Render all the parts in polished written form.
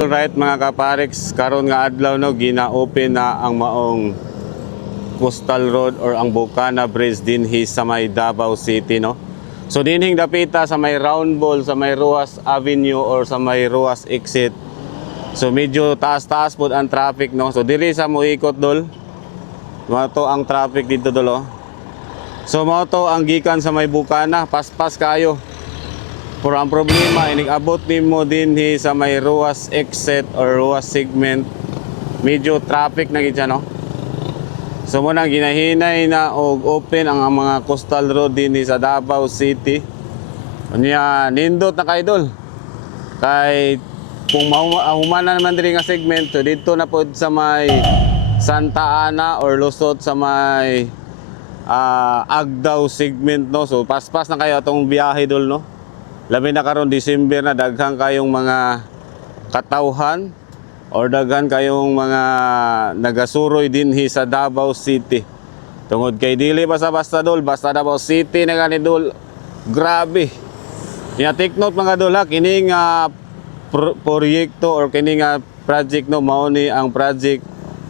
Alright mga kaparex, karon nga adlaw no gina-open na ang maong Coastal Road or ang Bukana Bridge dinhi sa may Davao City no. So dinhing dapita sa may Round Ball, sa may Ruas Avenue or sa may Ruas Exit. So medyo taas-taas pod ang traffic no. So diri sa moikot dol. Mao to ang traffic dito dol oh. So mao to ang gikan sa may Bukana, paspas kayo. Pero ang problema, inig-abot nimo dinhi sa may Ruas Exit or Ruas Segment, medyo traffic na gid siya no. So muna ginahinay na og open ang mga coastal road dinhi sa Davao City. Unya nindot na kay idol. Kay kung humana naman diri nga segment, so dito na pod sa may Santa Ana or lusot sa may Agdao segment no. So paspas na kayo atong biyahe dol no. Labi na karon December na, daghang kayong mga katawhan or daghan kayong mga nagasuroy dinhi sa Davao City. Tungod kay dili basta-basta dol, basta Davao City na gani dol. Grabe. Nya take note mga dol ha, kini nga proyekto or kini nga project no, mao ni ang project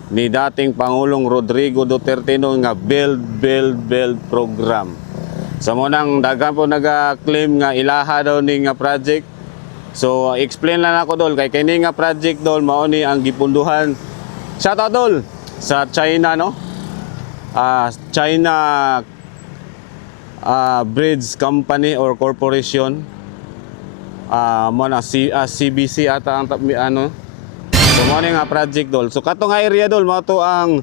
ni dating Pangulong Rodrigo Duterte no nga Build program. So mo nang daghan po naga-claim nga ilaha daw ni nga project. So explain lang ako dol kay kini nga project dol mao ni ang gipunduhan. Shout out dol sa China no. China Bridge Company or Corporation. Mo na CBC ata ang ano. So mo ni nga project dol. So katong area dol mao to ang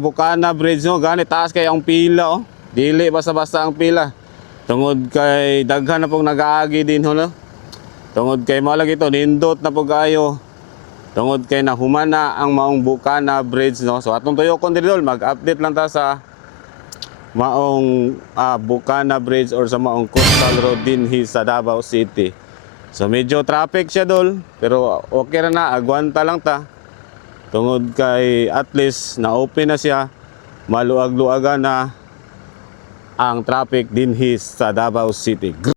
Bukana Bridge no, gani taas kay ang pila oh. Dili basta-basta ang pila. Tungod kay daghan na pong nag-aagi din ho no. Tungod kay mao lagi to nindot na po kayo. Tungod kay nahumana ang maong Bukana Bridge no. So atong tuyokon diri dol, mag-update lang ta sa maong Bukana Bridge or sa maong Coastal Road dinhi sa Davao City. So medyo traffic siya dol, pero okay ra na, agwanta lang ta. Tungod kay at least na-open na siya, maluag-luagan na ang traffic dinhi sa Davao City.